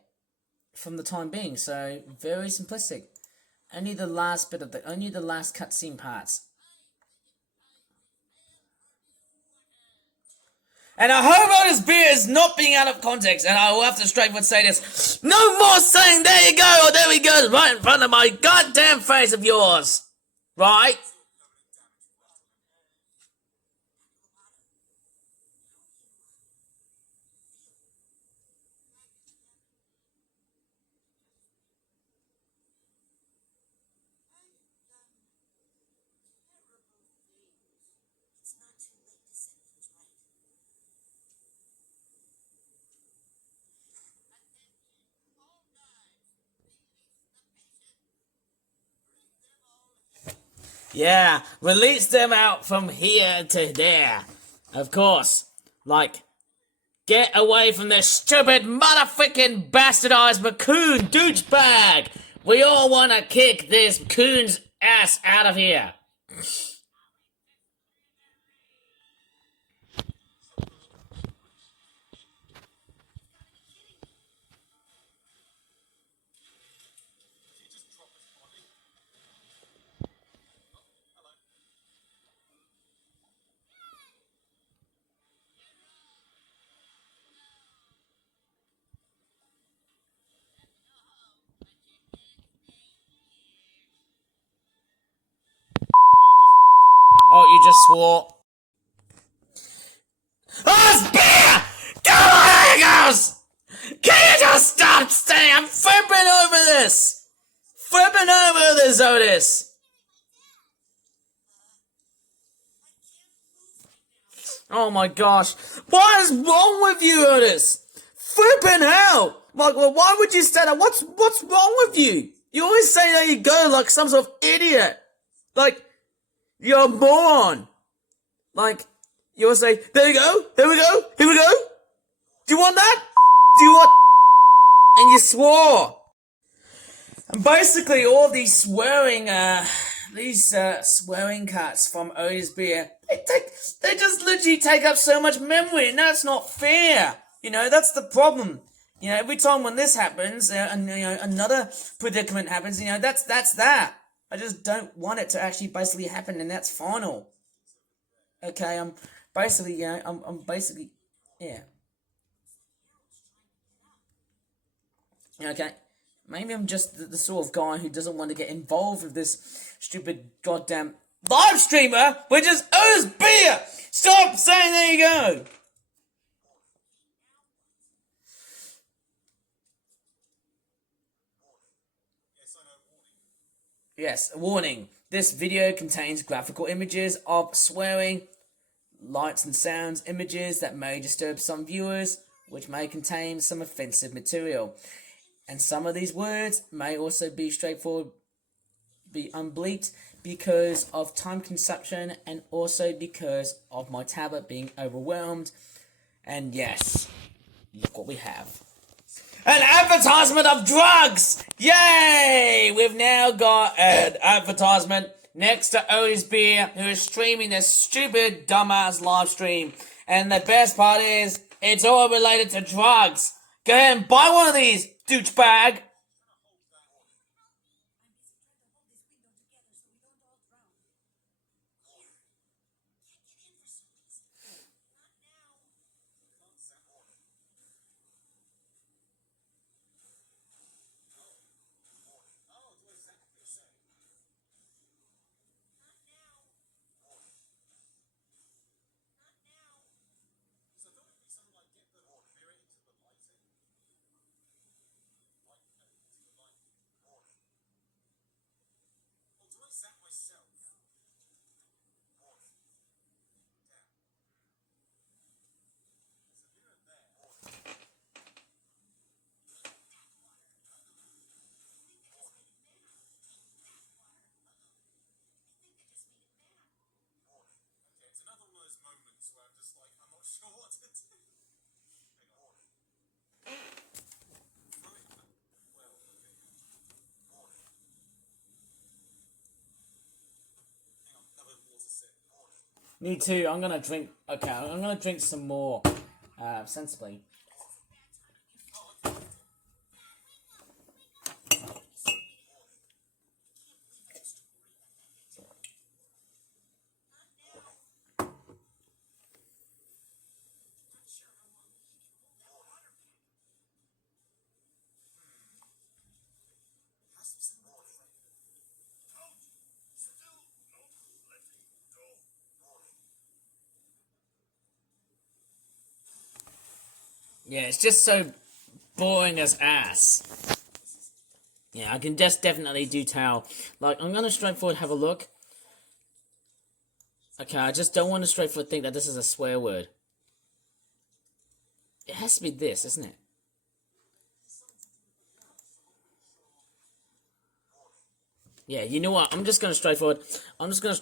From the time being. So, very simplistic. Only the last cutscene parts. And I hope all this beer is not being out of context, and I will have to straightforward say this. No more saying, there you go, or there he goes, right in front of my goddamn face of yours. Right? Yeah, release them out from here to there. Of course. Like, get away from this stupid motherfucking bastardized raccoon douchebag. We all want to kick this coon's ass out of here. Oh, you just swore. Oh, it's beer! Come on, here it goes! Can you just stop staying? I'm flipping over this! Flipping over this, Otis! Oh my gosh. What is wrong with you, Otis? Flipping hell! Like, well, why would you say that? What's wrong with you? You always say there you go like some sort of idiot. Like, you're a moron. Like, you always say, there we go, here we go, here we go. Do you want that? Do you want... And you swore. And basically all these swearing cuts from Otis Beer, they just literally take up so much memory, and that's not fair. You know, that's the problem. You know, every time when this happens, and you know, another predicament happens, you know, that's that. I just don't want it to actually basically happen, and that's final. Okay, I'm basically, yeah. Okay, maybe I'm just the sort of guy who doesn't want to get involved with this stupid goddamn live streamer, which is Otis Beer! Stop saying there you go! Yes, a warning. This video contains graphical images of swearing, lights and sounds, images that may disturb some viewers, which may contain some offensive material. And some of these words may also be unbleeped because of time consumption and also because of my tablet being overwhelmed. And yes, look what we have. An advertisement of drugs! Yay! We've now got an advertisement next to Otis Beer, who is streaming this stupid, dumbass live stream. And the best part is, it's all related to drugs. Go ahead and buy one of these, douchebag! Me too. I'm gonna drink. Okay, I'm gonna drink some more. Sensibly. Yeah, it's just so boring as ass. Yeah, I can just definitely do tell. Like, I'm gonna straightforward have a look. Okay, I just don't want to straightforward think that this is a swear word. It has to be this, isn't it? Yeah, you know what? I'm just gonna straightforward. I'm just gonna.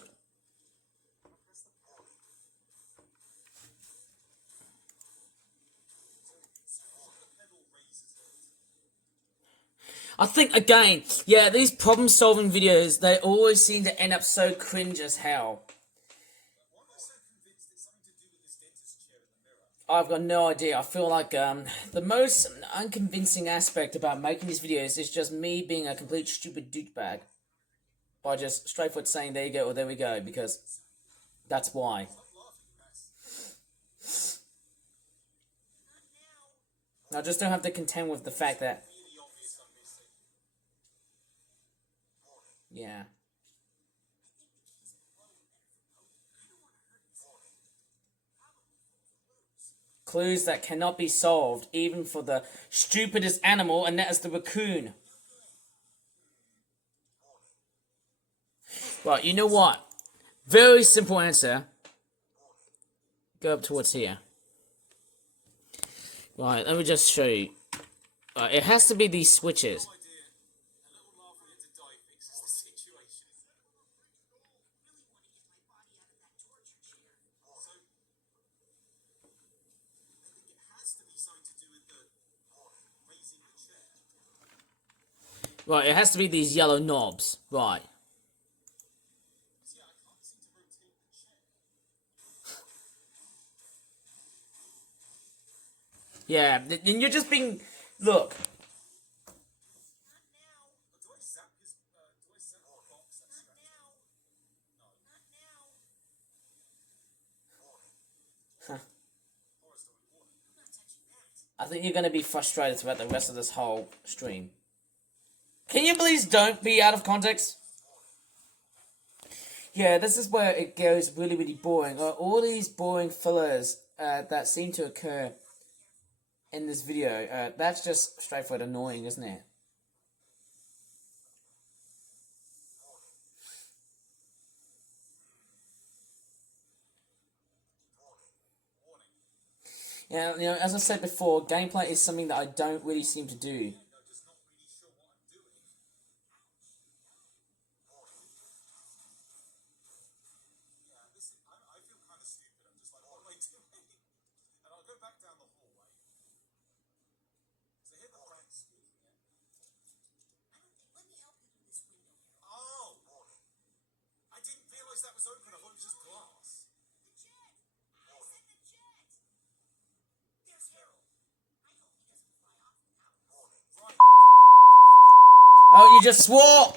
I think, again, yeah, these problem-solving videos, they always seem to end up so cringe as hell. I've got no idea. I feel like the most unconvincing aspect about making these videos is just me being a complete stupid douchebag. By just straightforward saying, there you go, or there we go, because that's why. I just don't have to contend with the fact that... Yeah. Clues that cannot be solved, even for the stupidest animal, and that is the raccoon. Right, you know what? Very simple answer. Go up towards here. Right, let me just show you. It has to be these switches. Right, it has to be these yellow knobs. Right. Yeah, and you're just being... Look. Huh. I think you're going to be frustrated throughout the rest of this whole stream. Can you please don't be out of context? Yeah, this is where it goes really, really boring. All these boring fillers that seem to occur in this video, that's just straightforward annoying, isn't it? Yeah, you know, as I said before, gameplay is something that I don't really seem to do. Oh, you just swore!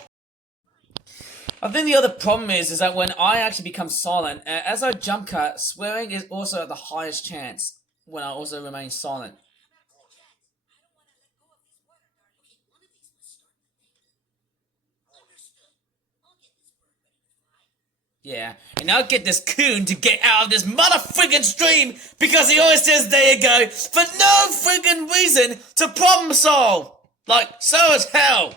I think the other problem is that when I actually become silent, as I jump cut, swearing is also at the highest chance when I also remain silent. Yeah, and I'll get this coon to get out of this motherfucking stream because he always says there you go for no freaking reason to problem solve. Like, so as hell.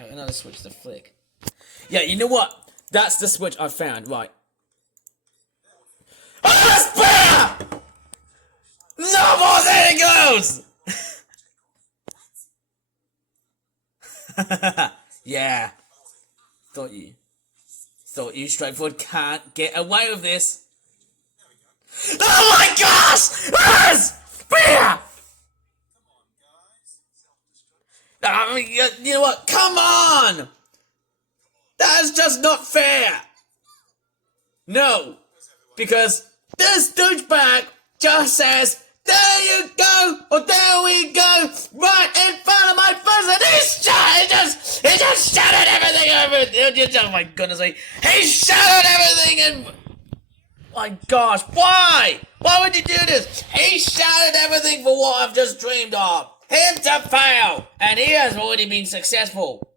Oh, another switch to flick. Yeah, you know what? That's the switch I found, right. Ah, spare! No more, there it goes! Yeah. Thought you straightforward can't get away with this. Oh my gosh! Spear! I mean, you know what? Come on! That's just not fair! No! Because this douchebag just says, there you go, or there we go, right in front of my face, and he just shouted everything over. Oh my goodness me. He shouted everything and... My gosh, why? Why would you do this? He shouted everything for what I've just dreamed of. Him to fail, and he has already been successful.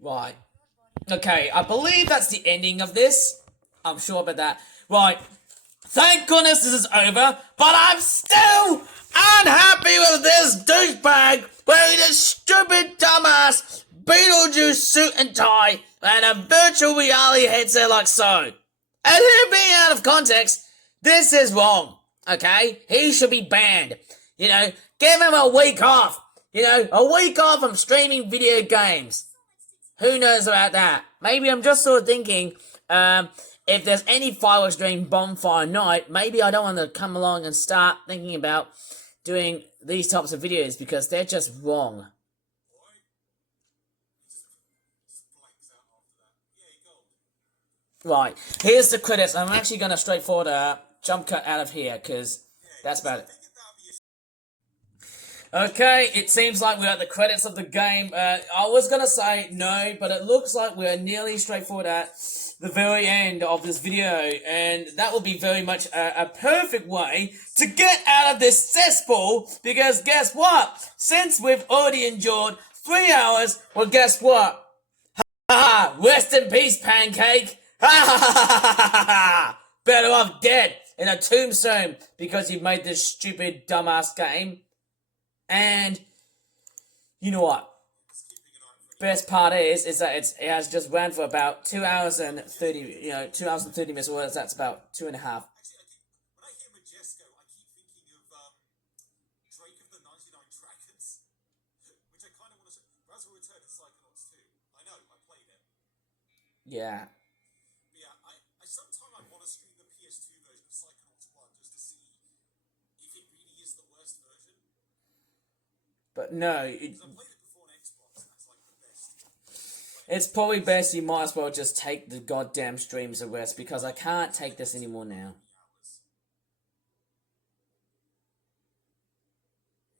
Right. Okay, I believe that's the ending of this. I'm sure about that. Right. Thank goodness this is over, but I'm still unhappy with this douchebag wearing this stupid dumbass Beetlejuice suit and tie and a virtual reality headset like so. And him being out of context, this is wrong, okay? He should be banned. You know, give him a week off. You know, a week off from streaming video games. Who knows about that? Maybe I'm just sort of thinking, if there's any fireworks during Bonfire Night, maybe I don't want to come along and start thinking about doing these types of videos because they're just wrong. Right, here's the credits. I'm actually going to straightforward jump cut out of here because that's about it. Okay, it seems like we're at the credits of the game. I was going to say no, but it looks like we're nearly straightforward at the very end of this video, and that will be very much a perfect way to get out of this cesspool, because guess what? Since we've already endured 3 hours, well, guess what? Ha ha! Rest in peace, Pancake! Ha ha ha ha ha! Better off dead in a tombstone because you made this stupid dumbass game. And you know what? Best part is that it has just ran for about 2 hours and 30, 2 hours and 30 minutes, or that's about 2.5. When I hear Majesco, I keep thinking of Drake of the 99 Dragons, which I kind of want to. Razor Return and Psychonauts 2. I know, I played it. Yeah. But yeah, I sometimes I want to stream the PS2 version of Psychonauts 1 just to see if it really is the worst version. But no, Because I played it before on Xbox, and that's like the best. it's probably best you might as well just take the goddamn streams of rest because I can't take this anymore now. Hours.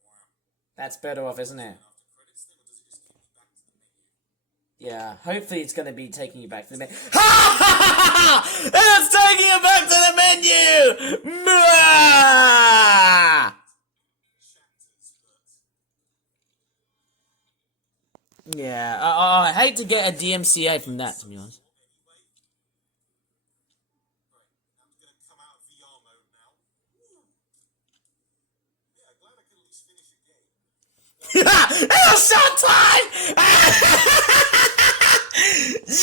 Wow. That's better off, isn't it? After credits then, or does it just keep me back to the menu? Yeah, hopefully it's going to be taking you back to the menu. Ha ha ha! It's taking you back to the menu! Mwah! Yeah, I hate to get a DMCA from that, to be honest. Right, I'm going to come out of VR mode now. Woo. Yeah, glad I could at least finish a game. It was showtime!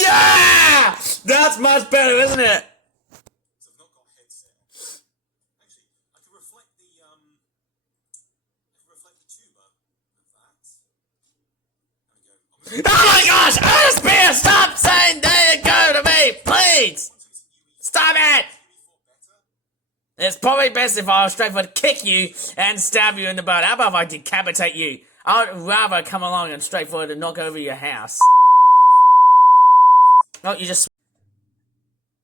Yeah! That's much better, isn't it? So I've not got headset. Actually, I can reflect the tuba of that. There we go. Oh my gosh! Earthspear, stop saying there you go to me, please! Stop it! It's probably best if I was straightforward kick you and stab you in the butt. How about if I decapitate you? I'd rather come along and straightforward and knock over your house. Oh, you just...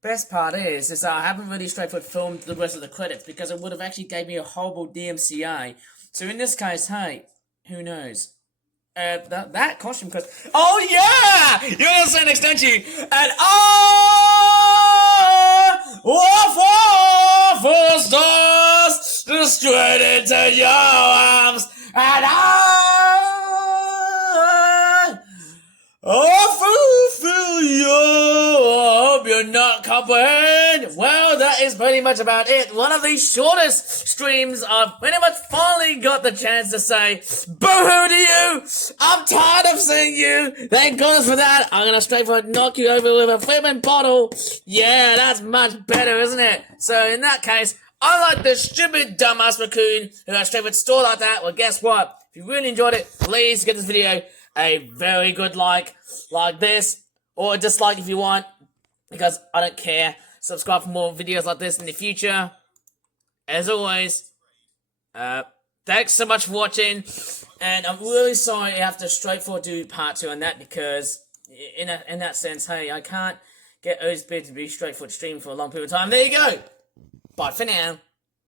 Best part is that I haven't really straightforward filmed the rest of the credits because it would have actually gave me a horrible DMCA. So in this case, hey, who knows? That costume cause oh yeah! You're gonna say next, don't you? And for stars straight into your arms, and fulfill you. I hope you're not comprehend. Well, that is pretty much about it. One of the shortest streams. I've pretty much finally got the chance to say boo-hoo to you. I'm tired of seeing you. Thank goodness for that. I'm gonna straightforward knock you over with a flippin' bottle. Yeah, that's much better, isn't it? So in that case, unlike the stupid dumbass raccoon who got straightforward store like that, well, guess what? If you really enjoyed it, please give this video a very good like this, or a dislike if you want, because I don't care. Subscribe for more videos like this in the future. As always, thanks so much for watching, and I'm really sorry I have to straightforward do part 2 on that, because in that sense, hey, I can't get Oathspear to be straightforward stream for a long period of time. There you go. Bye for now.